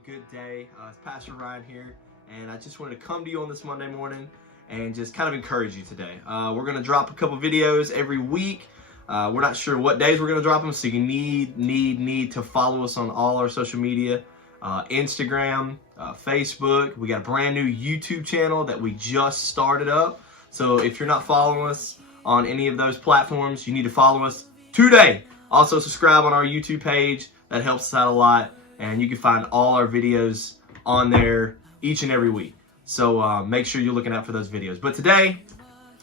a good day. It's Pastor Ryan here, and I just wanted to come to you on this Monday morning and just kind of encourage you today. We're going to drop a couple videos every week. We're not sure what days we're going to drop them, so you need to follow us on all our social media, Instagram, Facebook. We got a brand new YouTube channel that we just started up. So if you're not following us on any of those platforms, you need to follow us today. Also subscribe on our YouTube page. That helps us out a lot. And you can find all our videos on there each and every week. So make sure you're looking out for those videos. But today,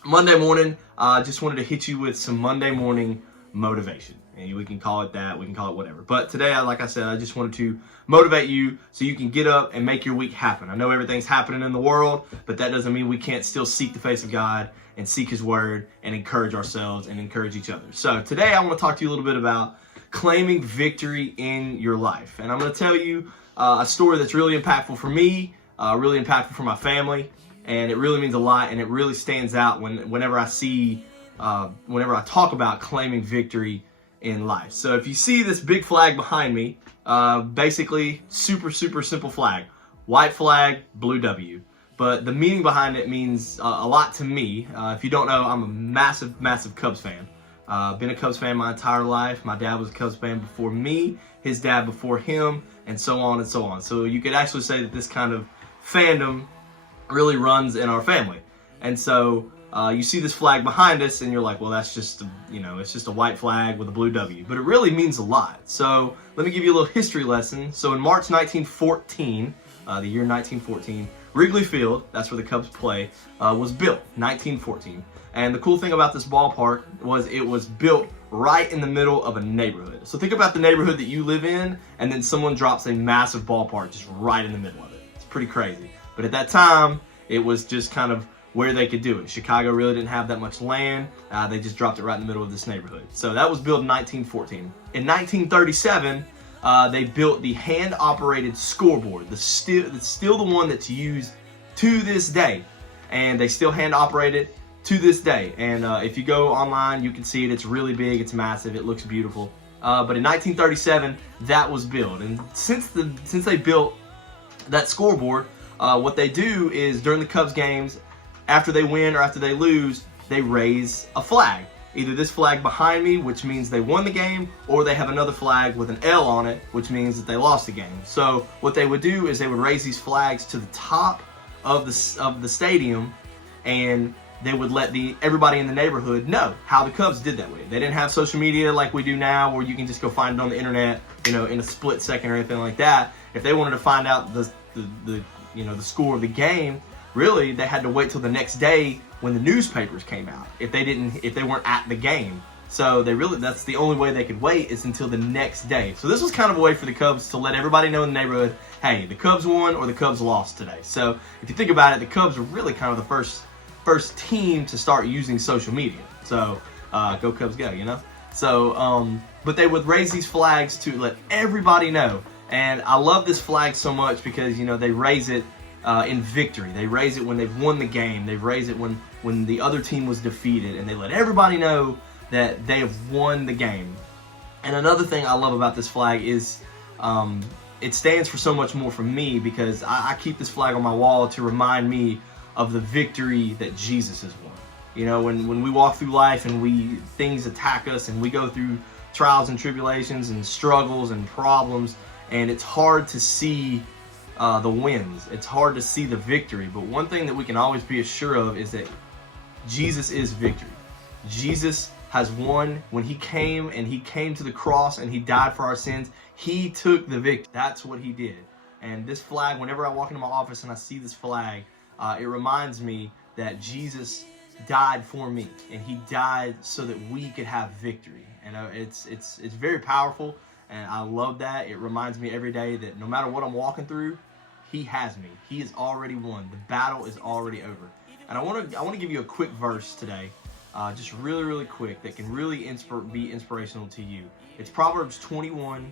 Monday morning, I just wanted to hit you with some Monday morning motivation. And we can call it that, we can call it whatever. But today, like I said, I just wanted to motivate you so you can get up and make your week happen. I know everything's happening in the world, but that doesn't mean we can't still seek the face of God and seek His Word and encourage ourselves and encourage each other. So today, I want to talk to you a little bit about claiming victory in your life. And I'm going to tell you a story that's really impactful for me, really impactful for my family, and it really means a lot, and it really stands out whenever I talk about claiming victory in life. So if you see this big flag behind me, basically super simple flag, white flag, blue W. But the meaning behind it means a lot to me. If you don't know, I'm a massive Cubs fan. Been a Cubs fan my entire life. My dad was a Cubs fan before me, his dad before him, and so on and so on. So you could actually say that this kind of fandom really runs in our family. And so you see this flag behind us and you're like, well, that's just, it's just a white flag with a blue W. But it really means a lot. So let me give you a little history lesson. So in March 1914, the year 1914, Wrigley Field, that's where the Cubs play, was built, 1914. And the cool thing about this ballpark was it was built right in the middle of a neighborhood. So think about the neighborhood that you live in, and then someone drops a massive ballpark just right in the middle of it. It's pretty crazy. But at that time, it was just kind of where they could do it. Chicago really didn't have that much land. They just dropped it right in the middle of this neighborhood. So that was built in 1914. In 1937, they built the hand-operated scoreboard. It's still the one that's used to this day. And they still hand-operate it to this day. And if you go online, you can see it. It's really big. It's massive. It looks beautiful. But in 1937, that was built. And since they built that scoreboard, what they do is during the Cubs games, after they win or after they lose, they raise a flag. Either this flag behind me, which means they won the game, or they have another flag with an L on it, which means that they lost the game. So what they would do is they would raise these flags to the top of the stadium, and they would let everybody in the neighborhood know how the Cubs did that way. They didn't have social media like we do now, where you can just go find it on the internet, in a split second or anything like that. If they wanted to find out the score of the game, really they had to wait till the next day when the newspapers came out. If they weren't at the game, so that's the only way they could wait, is until the next day. So this was kind of a way for the Cubs to let everybody know in the neighborhood, hey, the Cubs won or the Cubs lost today. So if you think about it, the Cubs were really kind of the first team to start using social media. So go Cubs go, So but they would raise these flags to let everybody know. And I love this flag so much because they raise it in victory. They raise it when they've won the game. They raise it when the other team was defeated, and they let everybody know that they have won the game. And another thing I love about this flag is it stands for so much more for me, because I keep this flag on my wall to remind me of the victory that Jesus has won. When we walk through life and things attack us and we go through trials and tribulations and struggles and problems, and it's hard to see the wins. It's hard to see the victory. But one thing that we can always be assured of is that Jesus is victory. Jesus has won. When He came to the cross and He died for our sins, He took the victory. That's what He did. And this flag, whenever I walk into my office and I see this flag, it reminds me that Jesus died for me, and He died so that we could have victory. And it's very powerful, and I love that. It reminds me every day that no matter what I'm walking through, He has me. He has already won. The battle is already over. And I want to give you a quick verse today, just really quick, that can really be inspirational to you. It's Proverbs 21:31.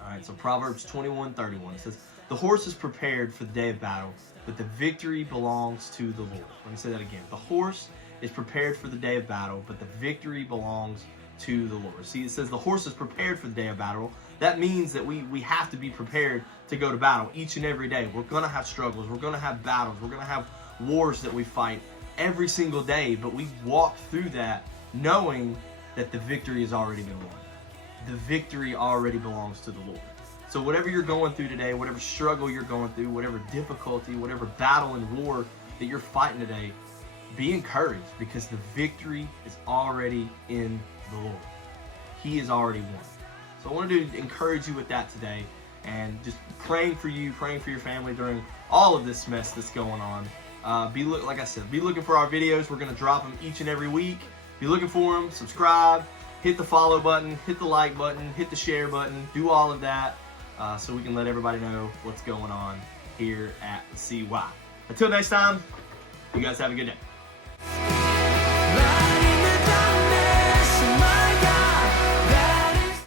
All right, so Proverbs 21:31 says, "The horse is prepared for the day of battle, but the victory belongs to the Lord." Let me say that again. The horse is prepared for the day of battle, but the victory belongs to the Lord. See, it says the horse is prepared for the day of battle. That means that we have to be prepared to go to battle each and every day. We're going to have struggles. We're going to have battles. We're going to have wars that we fight every single day, but we walk through that knowing that the victory has already been won. The victory already belongs to the Lord. So whatever you're going through today, whatever struggle you're going through, whatever difficulty, whatever battle and war that you're fighting today, be encouraged because the victory is already in the Lord. He has already won. So I wanted to encourage you with that today and just praying for you, praying for your family during all of this mess that's going on. Like I said, be looking for our videos. We're going to drop them each and every week. Be looking for them. Subscribe. Hit the follow button. Hit the like button. Hit the share button. Do all of that so we can let everybody know what's going on here at CY. Until next time, you guys have a good day.